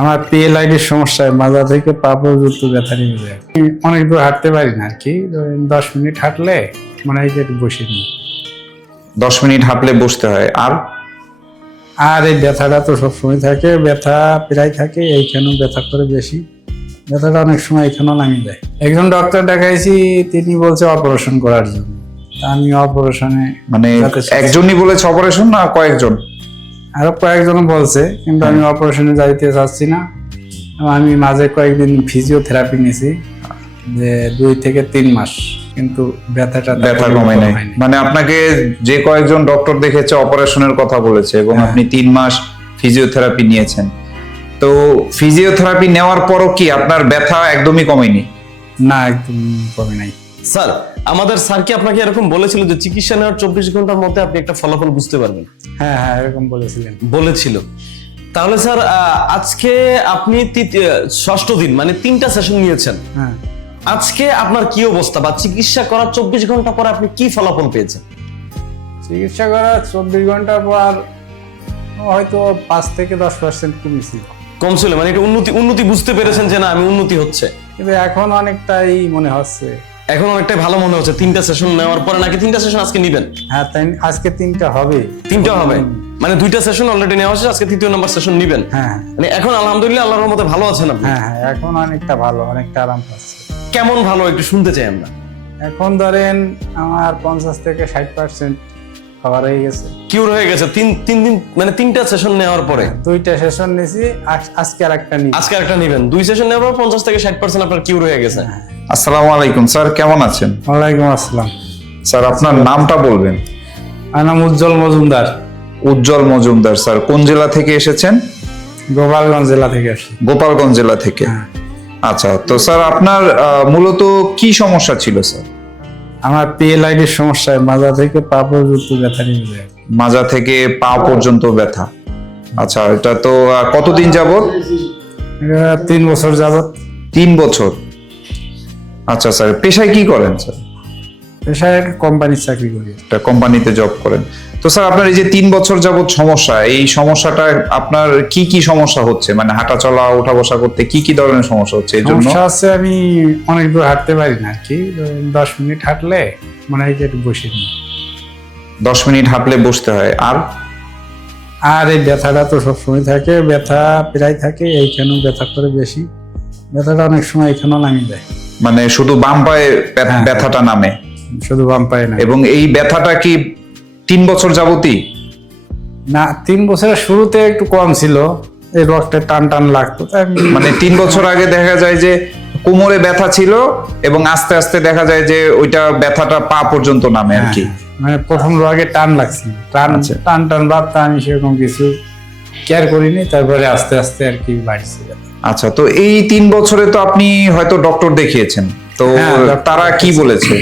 আমার পিএলআইডির সমস্যায় মাজা থেকে পা পর্যন্ত ব্যথা নিয়ে যায়। অনেক দূর হাঁটতে পারি না আর কি, 10 মিনিট হাঁটলে মনে হয় যে একটু বসে নিই। 10 মিনিট হাঁটলে বসতে হয়। আর এই ব্যথাটা তো সবসময় থাকে, ব্যথা প্রায় থাকে, এইখানেও ব্যথা করে বেশি। ব্যথাটা অনেক সময় এখানেও নামিয়ে যায়। একজন ডক্টর দেখাইছি, তিনি বলছে অপারেশন করার জন্য। তা আমি অপারেশনে মানে একজনই বলেছে অপারেশন না কয়েকজন? আরো কয়েকজন বলছে, কিন্তু আমি অপারেশনে যাইতে চাচ্ছি না। আমি মাঝে কয়েকদিন ফিজিওথেরাপি নিয়েছি, যে 2 থেকে 3 মাস, কিন্তু ব্যথা কমে নাই। মানে আপনাকে যে কয়েকজন ডক্টর দেখেছে অপারেশনের কথা বলেছে এবং আপনি 3 মাস ফিজিওথেরাপি নিয়েছেন। তো ফিজিওথেরাপি নেওয়ার পরও কি আপনার ব্যথা একদমই কমেনি? না, একদম কমে নাই। স্যার, আমাদের স্যার কি আপনাকে এরকম বলেছিল যে চিকিৎসা নেওয়ার 24 ঘন্টার মধ্যে আপনি একটা ফলাফল বুঝতে পারবেন? হ্যাঁ হ্যাঁ, এরকম বলেছিল। তাহলে স্যার, আজকে আপনি 6ষ্ঠ দিন, মানে 3টা সেশন নিয়েছেন। হ্যাঁ, আজকে আপনার কি অবস্থা, বা চিকিৎসা করার 24 ঘন্টা পরে আপনি কি ফলাফল পেয়েছেন? চিকিৎসা করার 24 ঘন্টা পর হয়তো 5 থেকে 10% কমেছিল। কম ছিল, মানে এটা উন্নতি বুঝতে পেরেছেন যে না, আমি উন্নতি হচ্ছে। কিন্তু এখন অনেকটাই মনে হচ্ছে। এখন অনেকটাই ভালো মনে হচ্ছে 3টা সেশন নেওয়ার পরে, নাকি 3টা সেশন আজকে নেবেন? হ্যাঁ, তাই আজকে 3টা হবে। 3টা হবে, মানে 2টা সেশন অলরেডি নেওয়া হচ্ছে, আজকে 3য় নাম্বার সেশন নেবেন। হ্যাঁ মানে এখন আলহামদুলিল্লাহ আল্লাহর রহমতে ভালো আছেন আপনি? হ্যাঁ হ্যাঁ, এখন অনেকটা ভালো, অনেকটা আরাম পাচ্ছি। কেমন ভালো, একটু শুনতে চাই আমরা। এখন ধরেন আমার 50 থেকে 60% কভার হয়ে গেছে। কিউর হয়ে গেছে তিন দিন, মানে 3টা সেশন নেওয়ার পরে? 2টা সেশন নিয়েছি, আজকে আরেকটা নিই। আজকে আরেকটা নেবেন। 2 সেশন নেওয়ার পর 50 থেকে 60% আপনার কিউর হয়ে গেছে। আসসালামু আলাইকুম স্যার, কেমন আছেন? ওয়ালাইকুম আসসালাম। স্যার আপনার নামটা বলবেন? আমার নাম উজ্জ্বল মজুমদার। উজ্জ্বল মজুমদার। স্যার কোন জেলা থেকে এসেছেন? গোপালগঞ্জ জেলা থেকে আসছি। গোপালগঞ্জ জেলা থেকে। আচ্ছা, তো স্যার আপনার মূলত কি সমস্যা ছিল স্যার? আমার পিএলআইডির সমস্যায় মাজা থেকে পা পর্যন্ত ব্যথা নিয়ে যায়। মাজা থেকে পা পর্যন্ত ব্যথা। আচ্ছা, এটা তো কতদিন যাবত? 3 বছর যাবত। 3 বছর। আচ্ছা স্যার, পেশায় কি করেন স্যার? পেশায় কোম্পানির চাকরি করি। একটা কোম্পানিতে জব করেন। তো স্যার আপনার এই যে 3 বছর যাবত সমস্যা, এই সমস্যাটা আপনার কি কি সমস্যা হচ্ছে? মানে হাঁটা চলা ওঠা বসা করতে কি কি ধরনের সমস্যা হচ্ছে এই জন্য? সমস্যা আছে, আমি অনেক দূর হাঁটতে পারি না আর কি, 10 মিনিট হাঁটলে মনে হয় যে একটু বসে নিই। 10 মিনিট হাঁটলে বসতে হয়। আর এই ব্যথাটা তো সবসময় থাকে, ব্যথা প্রায় থাকে, এইখানেও ব্যথা করে বেশি। ব্যথাটা অনেক সময় এখানেও নামিয়ে যায়। মানে শুধু বাম পায়ে ব্যথাটা নামে? শুধু বাম পায়ে না। এবং এই ব্যথাটা কি 3 বছর যাবতই? না, 3 বছরের শুরুতে একটু কম ছিল, এই রক্তের টান টান লাগতো। মানে 3 বছর আগে দেখা যায় যে কোমরে ব্যথা ছিল এবং আস্তে আস্তে দেখা যায় যে ওইটা ব্যথাটা পা পর্যন্ত নামে আর কি। মানে প্রথম আগে টান লাগছিল, টান টান ভাবটা আমি সেরকম কিছু কেয়ার করিনি, তারপরে আস্তে আস্তে আর কি বাড়ছে। আচ্ছা, তো এই 3 বছরে তো আপনি হয়তো ডক্টর দেখিয়েছেন, তো তারা কি বলেছে?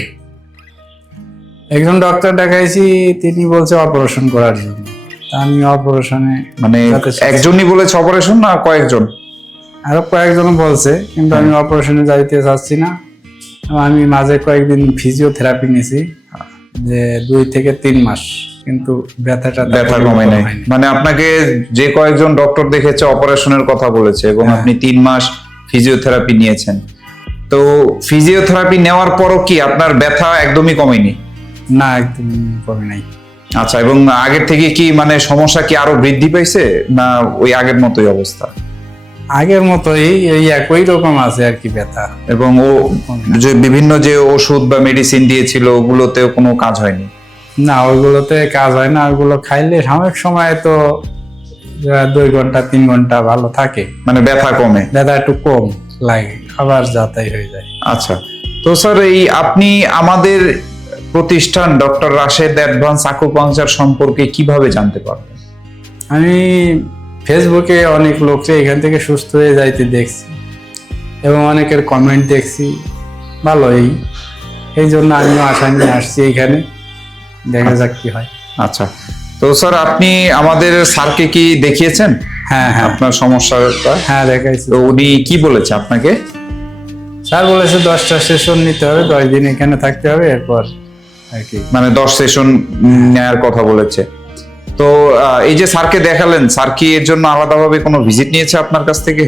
একজন ডক্টর দেখাইছি, তিনি বলছে অপারেশন করার জন্য। আমি অপারেশনে, মানে একজনই বলেছে অপারেশন না কয়েকজন? আরো কয়েকজন বলছে, কিন্তু আমি অপারেশনে যাইতে চাচ্ছি না। আমি মাঝে কয়েকদিন ফিজিওথেরাপি নিয়েছি, যে 2 থেকে 3 মাস, কিন্তু ব্যথা কমে নাই। মানে আপনাকে যে কয়েকজন ডক্টর দেখেছে অপারেশনের কথা বলেছে এবং আপনি 3 মাস ফিজিওথেরাপি নিয়েছেন। তো ফিজিওথেরাপি নেওয়ার পরও কি আপনার ব্যথা একদমই কমেনি? না, একদম কমে নাই। আচ্ছা, এবং আগের থেকে কি মানে সমস্যা কি আরো বৃদ্ধি পাইছে না ওই আগের মতোই অবস্থা? আগের মতোই, এই একই রকম আছে আর কি ব্যথা। এবং ও যে বিভিন্ন যে ওষুধ বা মেডিসিন দিয়েছিল ওগুলোতেও কোনো কাজ হয়নি? না, ওইগুলোতে কাজ হয় না। ওইগুলো খাইলে সাময়িক সময় তো 2 ঘন্টা 3 ঘন্টা ভালো থাকে, মানে ব্যথা কমে, ব্যথা একটু কম লাগে, আবার যাতাই হয়ে যায়। আচ্ছা, তো স্যার এই আপনি আমাদের প্রতিষ্ঠান ডক্টর রাশেদ অ্যাডভান্স আকুপাংচার সম্পর্কে কিভাবে জানতে পারবেন? আমি ফেসবুকে অনেক লোককে এখান থেকে সুস্থ হয়ে যাইতে দেখছি এবং অনেকের কমেন্ট দেখছি ভালোই, এই জন্য আমিও আশা নিয়ে আসছি এইখানে, দেখা যাক কি হয়। আচ্ছা, তো স্যার আপনি আমাদের স্যারকে কি দেখিয়েছেন? হ্যাঁ হ্যাঁ, আপনার সমস্যাটা? হ্যাঁ দেখাইছি। তো উনি কি বলেছে আপনাকে? স্যার বলেছে 10টা সেশন নিতে হবে, 10 দিন এখানে থাকতে হবে, এরপর আর কি। মানে 10 সেশন নেয়ার কথা বলেছে। তো তো এই যে স্যারকে দেখালেন, স্যার কি এর জন্য আলাদাভাবে কোনো ভিজিট নিয়েছে আপনার কাছ থেকে?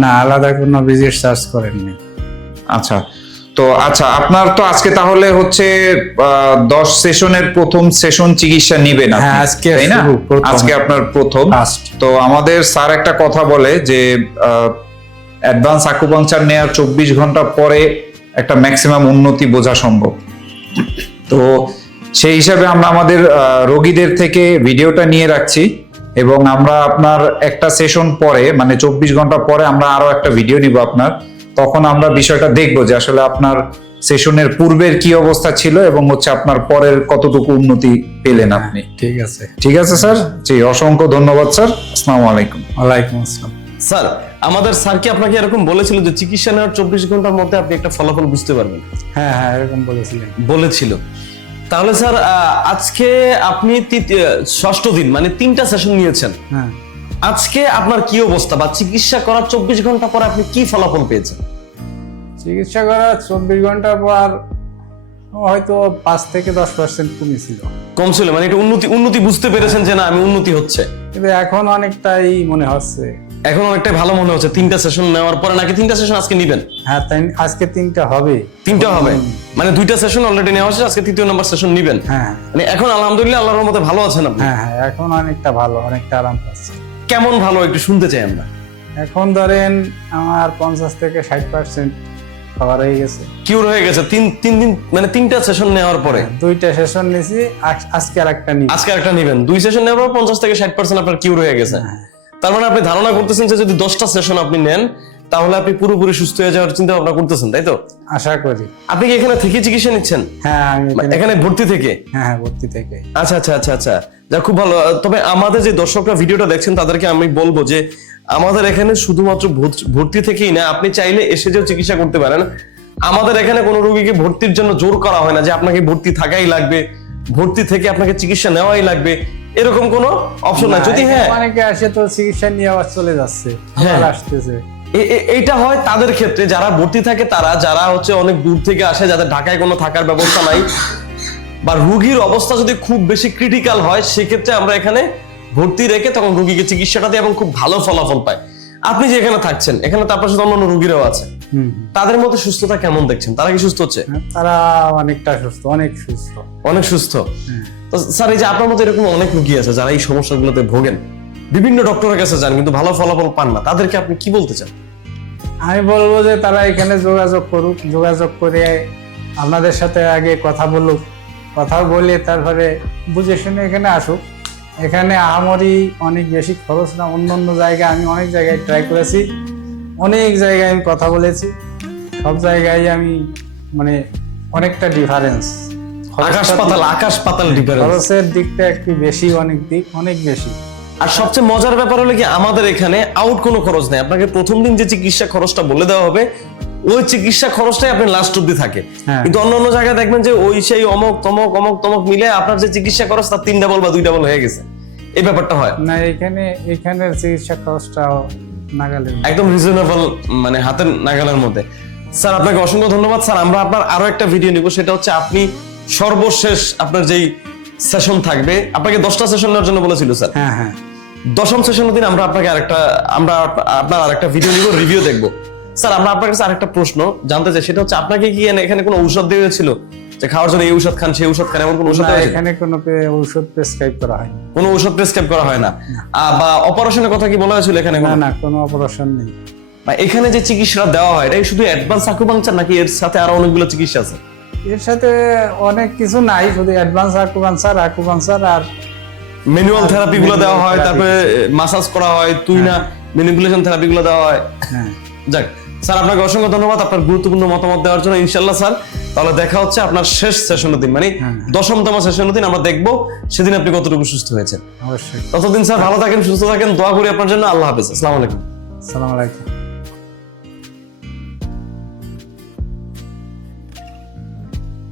না, আলাদা কোনো ভিজিট চার্জ করেননি। আচ্ছা, তো আচ্ছা আপনার তো আজকে তাহলে হচ্ছে 10 সেশনের প্রথম সেশন চিকিৎসা নিবেন আপনি, হ্যাঁ, আজকে তাই না? শুরু, প্রথম। আজকে আপনার প্রথম। First। তো আমাদের স্যার একটা কথা বলে যে অ্যাডভান্স আকুপাংচার নেওয়ার 24 ঘন্টা পরে একটা ম্যাক্সিমাম উন্নতি বোঝা সম্ভব। তো সেই হিসাবে আমরা আমাদের রোগীদের থেকে ভিডিওটা নিয়ে রাখছি এবং আমরা আপনার একটা সেশন পরে মানে 24 ঘন্টা পরে আমরা আরো একটা ভিডিও নিব আপনার, তখন আমরা বিষয়টা দেখবো যে আসলে আপনার সেশনের পূর্বের কি অবস্থা ছিল এবং হচ্ছে আপনার পরের কতটুকু উন্নতি পেলেন আপনি। ঠিক আছে। ঠিক আছে স্যার, জি অসংখ্য ধন্যবাদ স্যার, আসসালামু আলাইকুম। ওয়ালাইকুম আসসালাম। স্যার, আমাদের স্যার কি আপনাকে এরকম বলেছিল যে চিকিৎসা নেওয়ার 24 ঘন্টার মধ্যে আপনি একটা ফলাফল বুঝতে পারবেন? হ্যাঁ হ্যাঁ, এরকম বলেছিলেন। বলেছিল। তাহলে স্যার আজকে আপনি ষষ্ঠ দিন মানে 3টা সেশন নিয়েছেন। হ্যাঁ, আজকে আপনার কি অবস্থা বা চিকিৎসা করার 24 ঘন্টা পরে আপনি কি ফলাফল পেয়েছেন? চিকিৎসা করার 24 ঘন্টা পর হয়তো 5 থেকে 10% কমেছিল, কম ছিল মানে এটা উন্নতি বুঝতে পেরেছেন যে না আমি উন্নতি হচ্ছে, কিন্তু এখন অনেকটাই মনে হচ্ছে। এখন অনেকটাই ভালো মনে হচ্ছে 3টা সেশন নেওয়ার পরে, নাকি 3টা সেশন আজকে নিবেন? হ্যাঁ, তাই আজকে 3টা হবে। 3টা হবে মানে 2টা সেশন অলরেডি নেওয়া হচ্ছে, আজকে 3য় নম্বর সেশন নিবেন। হ্যাঁ মানে এখন আলহামদুলিল্লাহ আল্লাহর রহমতে ভালো আছেন আপনি? হ্যাঁ হ্যাঁ, এখন অনেকটা ভালো, অনেকটা আরাম পাচ্ছি। কেমন ভালো একটু শুনতে চাই আমরা। এখন ধরেন আমার 50 থেকে 60% কভার হয়ে গেছে। কিউর হয়ে গেছে তিন দিন মানে 3টা সেশন নেওয়ার পরে? 2টা সেশন নিয়েছি, আজকে আরেকটা নিই। আজকে একটা নেবেন, 2 সেশন নেওয়ার পর 50 থেকে 60% আপনার কিউর হয়ে গেছে। তার মানে আপনি ধারণা করতেছেন যে যদি 10টা সেশন আপনি নেন তাহলে আপনি পুরোপুরি সুস্থ হয়ে যাওয়ার চিন্তা ভাবনা করতেছেন, তাই তো? আশা করি। আপনি কি এখানে থেকে চিকিৎসা নিচ্ছেন? হ্যাঁ, আমি এখানে ভর্তি থেকে? হ্যাঁ হ্যাঁ, ভর্তি থেকে। আচ্ছা আচ্ছা আচ্ছা আচ্ছা, যা খুব ভালো। তবে আমাদের যে দর্শকরা ভিডিওটা দেখছেন তাদেরকে আমি বলবো যে আমাদের এখানে শুধুমাত্র ভর্তি থেকেই না, আপনি চাইলে এসে যেও চিকিৎসা করতে পারেন। আমাদের এখানে কোনো রোগীকে ভর্তির জন্য জোর করা হয় না যে আপনাকে ভর্তি থাকাই লাগবে, ভর্তি থেকে আপনাকে চিকিৎসা নেওয়াই লাগবে, এরকম কোনো অপশন নাই। যদি হ্যাঁ অনেকে আসে তো চিকিৎসা নিয়ে আবার চলে যাচ্ছে, আবার আসতেছে। এইটা হয় তাদের ক্ষেত্রে যারা ভর্তি থাকে, তারা যারা হচ্ছে অনেক দূর থেকে আসে, যাদের ঢাকায় কোনো থাকার ব্যবস্থা নাই বা রোগীর অবস্থা যদি খুব বেশি ক্রিটিক্যাল হয়, সেক্ষেত্রে আমরা এখানে ভর্তি রেখে তখন রোগীকে চিকিৎসাটা দিই এবং খুব ভালো ফলাফল পায়। আপনি যে এখানে থাকছেন, এখানে তো আপনার সাথে অন্যান্য রোগীরাও আছে, তাদের মধ্যে সুস্থতা কেমন দেখছেন? তারা কি সুস্থ হচ্ছে? তারা অনেকটা সুস্থ, অনেক সুস্থ, অনেক সুস্থ। তো স্যার, এই যে আপনার মতো এরকম অনেক রোগী আছে যারা এই সমস্যাগুলোতে ভোগেন, বিভিন্ন ডক্টরের কাছে যান কিন্তু ভালো ফলাফল পান না, তাদেরকে আপনি কি বলতে চান? আমি বলবো যে তারা এখানে যোগাযোগ করুক, যোগাযোগ করে আপনাদের সাথে আগে কথা বলুক, কথা বলে তারপরে বুঝে শুনে এখানে আসুক। এখানে আহামরি অনেক বেশি খরচ না। অন্য জায়গায় আমি অনেক জায়গায় ট্রাই করেছি, অনেক জায়গায় আমি কথা বলেছি, সব জায়গায় আমি মানে অনেকটা ডিফারেন্স, আকাশ পাতাল ডিফারেন্স। খরচের দিকটা একটু বেশি, অনেক বেশি। আর সবচেয়ে মজার ব্যাপার হলো কি, আমাদের এখানে আউট কোনো খরচ নেই। আপনাকে প্রথম দিন যে চিকিৎসা খরচটা বলে দেওয়া হবে, ওই চিকিৎসা খরচটাই আপনার লাস্ট অব্দি থাকে। কিন্তু অন্য জায়গায় দেখবেন যে ওই সেই অমক তমক মিলে আপনার যে চিকিৎসা খরচ তার 3 ডাবল বা 2 ডাবল হয়ে গেছে, এই ব্যাপারটা হয় না। এখানের চিকিৎসা খরচটা নাগালের, একদম রিজনেবল, মানে হাতের নাগালের মধ্যে। স্যার, আপনাকে অসংখ্য ধন্যবাদ। স্যার, আমরা আপনার আরো একটা ভিডিও নিব, সেটা হচ্ছে আপনি সর্বশেষ আপনার যেই সেশন থাকবে, আপনাকে 10টা সেশন নেওয়ার জন্য বলেছিল স্যার। হ্যাঁ হ্যাঁ, 10ম সেশনের দিন আমরা আপনাকে আপনার আরেকটা ভিডিও নিব, রিভিউ দেখবো। স্যার, আমরা আপনার কাছে আরেকটা প্রশ্ন জানতে চাই, সেটা হচ্ছে আপনাকে কি এখানে কোনো ঔষধ দেওয়া হয়েছিল যে খাওয়ার জন্য এই ঔষধ খান সেই ঔষধ খান, এমন কোনো ঔষধ দেওয়া হয়েছিল? এখানে কোনো ঔষধ প্রেসক্রাইব করা হয়নি। কোনো ঔষধ প্রেসক্রাইব করা হয় না? বা অপারেশনের কথা কি বলা হয়েছিল এখানে? না, কোনো অপারেশন নেই। বা এখানে যে চিকিৎসাটা দেওয়া হয়, এটা শুধু অ্যাডভান্স আকুপাংচার নাকি এর সাথে আরো অনেকগুলো চিকিৎসা আছে? এর সাথে অনেক কিছু নাই, শুধু অ্যাডভান্স আকুপাংচার আর ম্যানুয়াল থেরাপি গুলো দেওয়া হয়, তারপরে মাসাজ করা হয়, তুইনা ম্যানিপুলেশন থেরাপি গুলো দেওয়া হয়। যাক স্যার, আপনাকে অসংখ্য ধন্যবাদ আপনার গুরুত্বপূর্ণ মতামত দেওয়ার জন্য। ইনশাআল্লাহ স্যার, তাহলে দেখা হচ্ছে আপনার শেষ সেশনের দিন, মানে 10মতম সেশনের দিন। আমরা দেখবো সেদিন আপনি কতটুকু সুস্থ হয়েছেন। অবশ্যই। ততদিন স্যার ভালো থাকেন, সুস্থ থাকেন, দোয়া করি আপনার জন্য। আল্লাহ হাফেজ, আসসালামু আলাইকুম। আসসালামু আলাইকুম।